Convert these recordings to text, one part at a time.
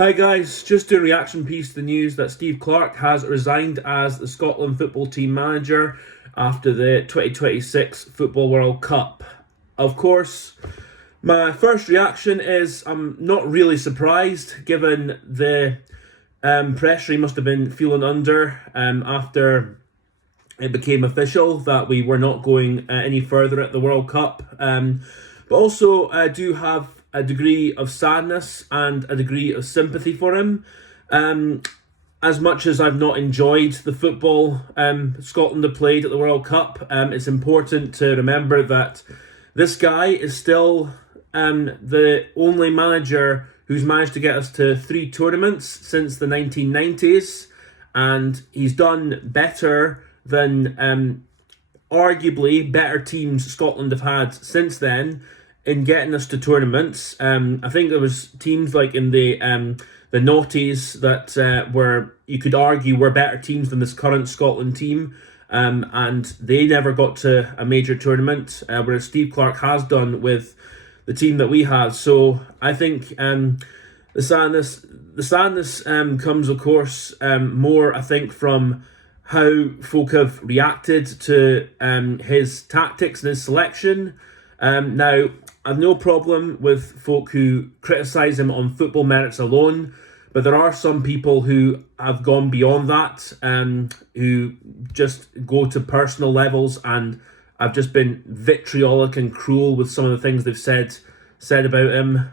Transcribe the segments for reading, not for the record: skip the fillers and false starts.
Hi guys, just doing a reaction piece to the news that Steve Clarke has resigned as the Scotland football team manager after the 2026 Football World Cup. Of course, my first reaction is I'm not really surprised given the pressure he must have been feeling under after it became official that we were not going any further at the World Cup. But also, I do have a degree of sadness and a degree of sympathy for him. As much as I've not enjoyed the football Scotland have played at the World Cup, it's important to remember that this guy is still the only manager who's managed to get us to 3 tournaments since the 1990s, and he's done better than arguably better teams Scotland have had since then in getting us to tournaments. I think there was teams like in the noughties that were, you could argue, were better teams than this current Scotland team, and they never got to a major tournament, whereas Steve Clarke has done with the team that we have. So I think the sadness comes, of course, more, I think, from how folk have reacted to his tactics and his selection. Now, I've no problem with folk who criticise him on football merits alone, but there are some people who have gone beyond that, who just go to personal levels and have just been vitriolic and cruel with some of the things they've said about him.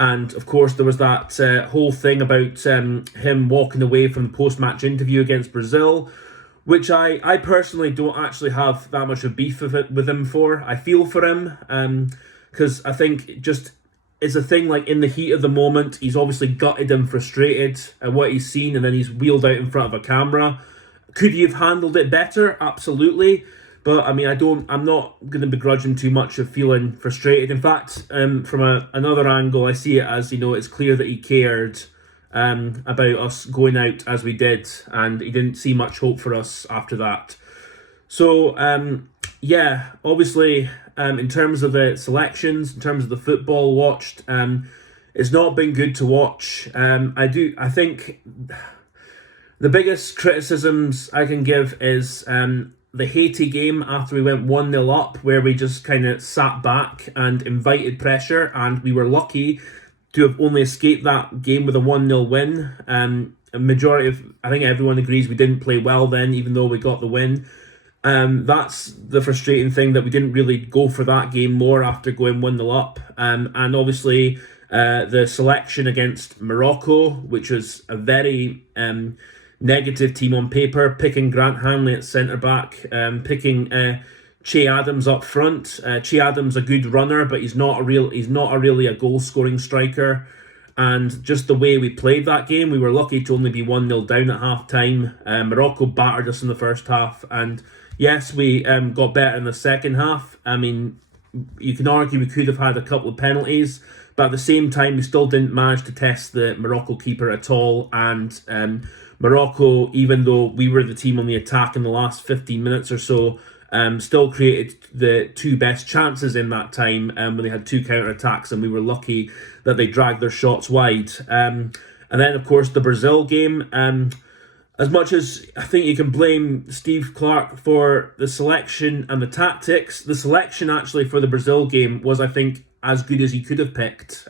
And of course, there was that whole thing about him walking away from the post-match interview against Brazil, which I personally don't actually have that much of beef with him for. I feel for him, because I think just it's a thing like in the heat of the moment, he's obviously gutted and frustrated at what he's seen, and then he's wheeled out in front of a camera. Could he have handled it better? Absolutely. But I mean, I'm not going to begrudge him too much of feeling frustrated. In fact, from another angle, I see it as, it's clear that he cared about us going out as we did, and he didn't see much hope for us after that. So yeah, obviously, in terms of the selections, in terms of the football watched, it's not been good to watch. I think the biggest criticisms I can give is the Haiti game after we went 1-0 up, where we just kind of sat back and invited pressure, and we were lucky to have only escaped that game with a 1-0 win. A majority of, I think everyone agrees we didn't play well then, even though we got the win. That's the frustrating thing, that we didn't really go for that game more after going 1-0 up. And obviously the selection against Morocco, which was a very negative team on paper, picking Grant Hanley at centre-back, picking Che Adams up front. Che Adams a good runner, but he's not really a goal-scoring striker. And just the way we played that game, we were lucky to only be 1-0 down at half-time. Morocco battered us in the first half, and yes, we got better in the second half. I mean, you can argue we could have had a couple of penalties, but at the same time, we still didn't manage to test the Morocco keeper at all. And Morocco, even though we were the team on the attack in the last 15 minutes or so, still created the 2 best chances in that time when they had 2 counter-attacks, and we were lucky that they dragged their shots wide. And then, of course, the Brazil game. As much as I think you can blame Steve Clarke for the selection and the tactics, the selection actually for the Brazil game was, I think, as good as he could have picked,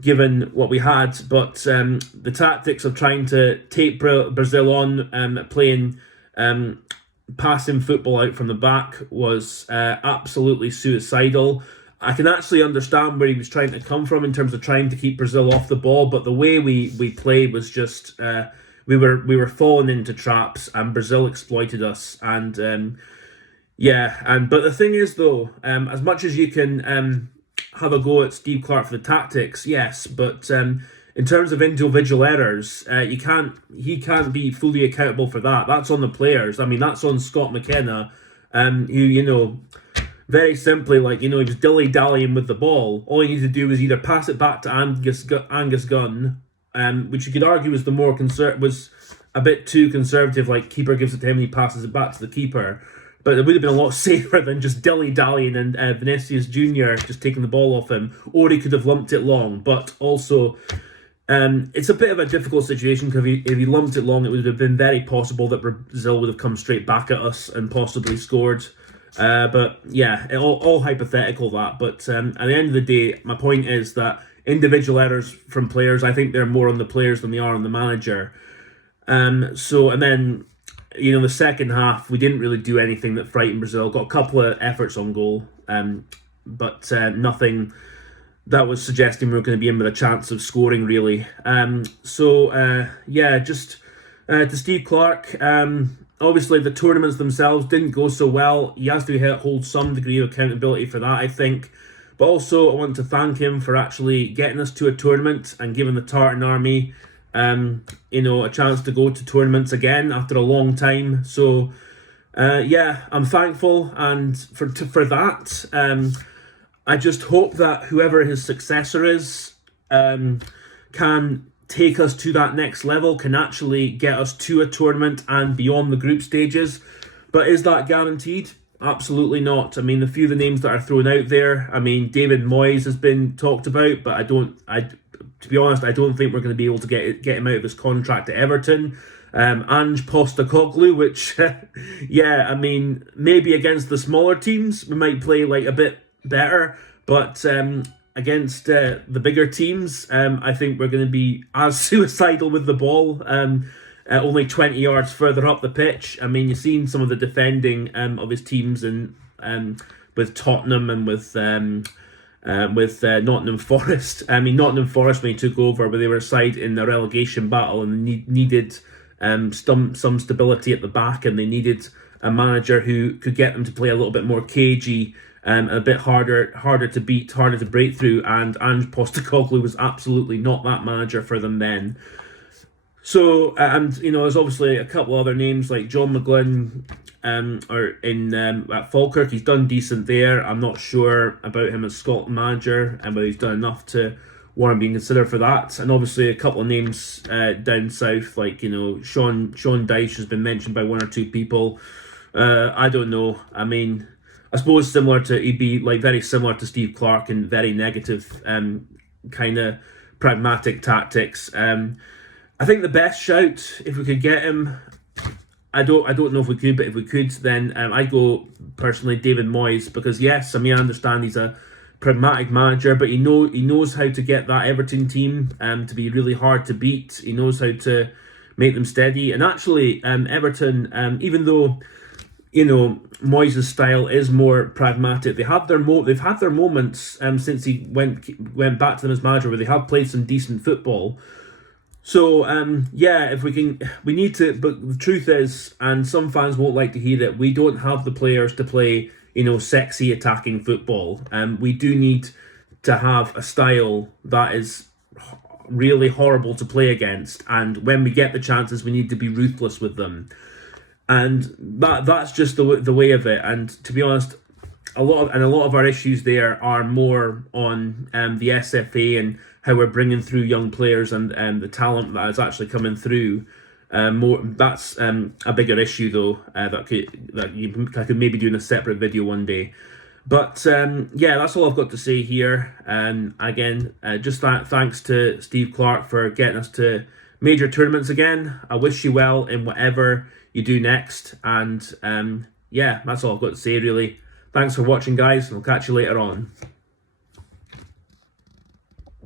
given what we had. But the tactics of trying to take Brazil on, playing passing football out from the back, was absolutely suicidal. I can actually understand where he was trying to come from in terms of trying to keep Brazil off the ball, but the way we played was just we were falling into traps, and Brazil exploited us. And but the thing is, though, as much as you can have a go at Steve Clarke for the tactics, yes, but in terms of individual errors, he can't be fully accountable for that. That's on the players. I mean, that's on Scott McKenna, who, very simply, he was dilly-dallying with the ball. All he needed to do was either pass it back to Angus Gunn, which you could argue was was a bit too conservative, like keeper gives it to him and he passes it back to the keeper. But it would have been a lot safer than just dilly-dallying and Vinicius Jr. just taking the ball off him. Or he could have lumped it long. But also, It's a bit of a difficult situation because if he lumped it long, it would have been very possible that Brazil would have come straight back at us and possibly scored. But yeah, all hypothetical that. But at the end of the day, my point is that individual errors from players, I think they're more on the players than they are on the manager. And then, the second half, we didn't really do anything that frightened Brazil. Got a couple of efforts on goal, but nothing that was suggesting we were going to be in with a chance of scoring, really. Just to Steve Clarke, obviously the tournaments themselves didn't go so well. He has to hold some degree of accountability for that, I think. But also, I want to thank him for actually getting us to a tournament and giving the Tartan Army, a chance to go to tournaments again after a long time. So, I'm thankful, and for that. I just hope that whoever his successor is can take us to that next level, can actually get us to a tournament and beyond the group stages. But is that guaranteed? Absolutely not. I mean, a few of the names that are thrown out there, David Moyes has been talked about, but to be honest, I don't think we're going to be able to get him out of his contract at Everton. Ange Postecoglou, which, maybe against the smaller teams, we might play like a bit better, but against the bigger teams, I think we're going to be as suicidal with the ball, only 20 yards further up the pitch. You've seen some of the defending of his teams with Tottenham and with Nottingham Forest. Nottingham Forest, when he took over, where they were a side in the relegation battle and needed some stability at the back, and they needed a manager who could get them to play a little bit more cagey, a bit harder to beat, harder to break through, and Ange Postecoglou was absolutely not that manager for them then. So, there's obviously a couple other names like John McGlynn, at Falkirk. He's done decent there. I'm not sure about him as Scotland manager and whether he's done enough to warrant being considered for that. And obviously a couple of names down south, like Sean Dyche has been mentioned by one or two people. I don't know. I suppose he'd be like very similar to Steve Clarke and very negative, kind of pragmatic tactics. I think the best shout, if we could get him, I don't know if we could, but if we could, then I'd go personally David Moyes, because yes, I understand he's a pragmatic manager, but he knows how to get that Everton team to be really hard to beat. He knows how to make them steady, and actually Everton, even though Moyes' style is more pragmatic, they've had their moments since he went back to them as manager, where they have played some decent football. So, if we need to, but the truth is, and some fans won't like to hear it, we don't have the players to play, sexy attacking football. We do need to have a style that is really horrible to play against, and when we get the chances, we need to be ruthless with them. And that's just the way of it. And to be honest, a lot of our issues there are more on the SFA and how we're bringing through young players and the talent that is actually coming through. That's a bigger issue though, I could maybe do in a separate video one day. But that's all I've got to say here. Again, just thanks to Steve Clarke for getting us to major tournaments again. I wish you well in whatever you do next, and that's all I've got to say really. Thanks for watching, guys, and I'll catch you later on.